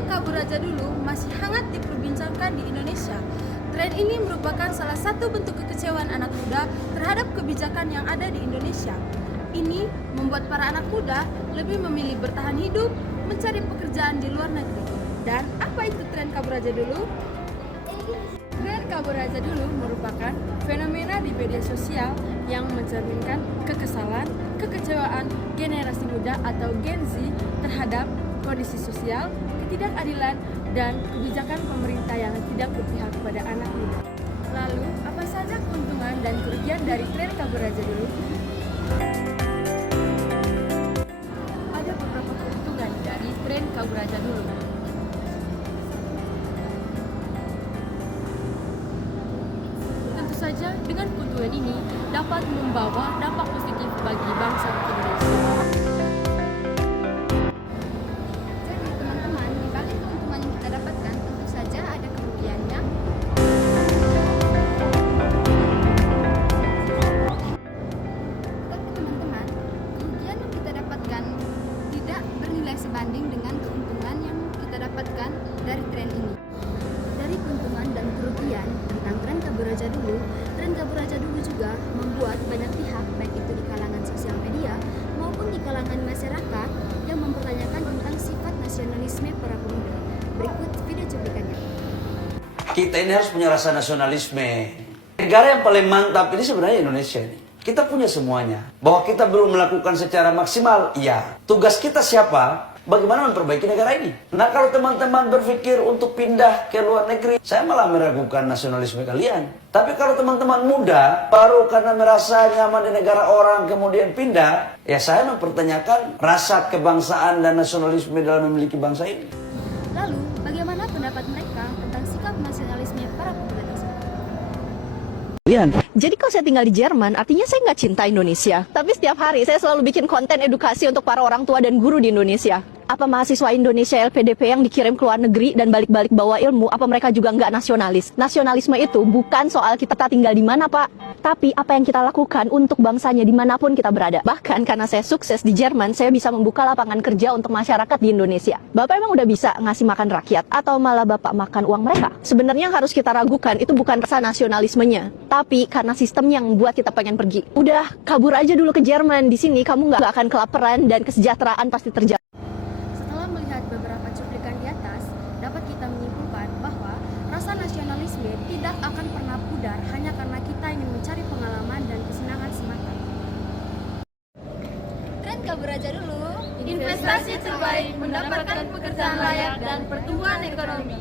Tren kabur aja dulu masih hangat diperbincangkan di Indonesia. Tren ini merupakan salah satu bentuk kekecewaan anak muda terhadap kebijakan yang ada di Indonesia. Ini membuat para anak muda lebih memilih bertahan hidup, mencari pekerjaan di luar negeri. Dan apa itu tren kabur aja dulu? Tren kabur aja dulu merupakan fenomena di media sosial yang mencerminkan kekesalan, kekecewaan generasi muda atau Gen Z terhadap kondisi sosial, ketidakadilan, dan kebijakan pemerintah yang tidak berpihak kepada anak muda. Lalu, apa saja keuntungan dan kerugian dari tren kabur aja dulu? Ada beberapa keuntungan dari tren kabur aja dulu. Tentu saja, dengan keuntungan ini dapat membawa dampak positif bagi bangsa Indonesia. Sebanding dengan keuntungan yang kita dapatkan dari tren ini. Dari keuntungan dan kerugian tentang tren kabur aja dulu juga membuat banyak pihak, baik itu di kalangan sosial media maupun di kalangan masyarakat, yang mempertanyakan tentang sifat nasionalisme para pemuda. Berikut video cuplikannya. Kita ini harus punya rasa nasionalisme. Negara yang paling mantap ini sebenarnya Indonesia ini. Kita punya semuanya. Bahwa kita belum melakukan secara maksimal, iya. Tugas kita siapa? Bagaimana memperbaiki negara ini? Nah, kalau teman-teman berpikir untuk pindah ke luar negeri, saya malah meragukan nasionalisme kalian. Tapi kalau teman-teman muda, baru karena merasa nyaman di negara orang kemudian pindah, ya saya mempertanyakan rasa kebangsaan dan nasionalisme dalam memiliki bangsa ini. Lalu, bagaimana pendapat mereka tentang sikap nasionalisme para pemuda tersebut? Jadi kalau saya tinggal di Jerman, artinya saya nggak cinta Indonesia. Tapi setiap hari saya selalu bikin konten edukasi untuk para orang tua dan guru di Indonesia. Apa mahasiswa Indonesia LPDP yang dikirim ke luar negeri dan balik-balik bawa ilmu, apa mereka juga nggak nasionalis? Nasionalisme itu bukan soal kita tinggal di mana, Pak. Tapi apa yang kita lakukan untuk bangsanya dimanapun kita berada. Bahkan karena saya sukses di Jerman, saya bisa membuka lapangan kerja untuk masyarakat di Indonesia. Bapak emang udah bisa ngasih makan rakyat atau malah Bapak makan uang mereka? Sebenarnya yang harus kita ragukan itu bukan rasa nasionalismenya, tapi karena sistem yang buat kita pengen pergi. Udah, kabur aja dulu ke Jerman. Di sini kamu nggak akan kelaparan dan kesejahteraan pasti terjaga. Setelah melihat beberapa cuplikan di atas, dapat kita menyimpulkan bahwa rasa nasionalisme tidak akan pernah pudar hanya karena kita ingin mencari pengalaman dan kesenangan semata. Tren kabur aja dulu, investasi terbaik, mendapatkan pekerjaan layak dan pertumbuhan ekonomi.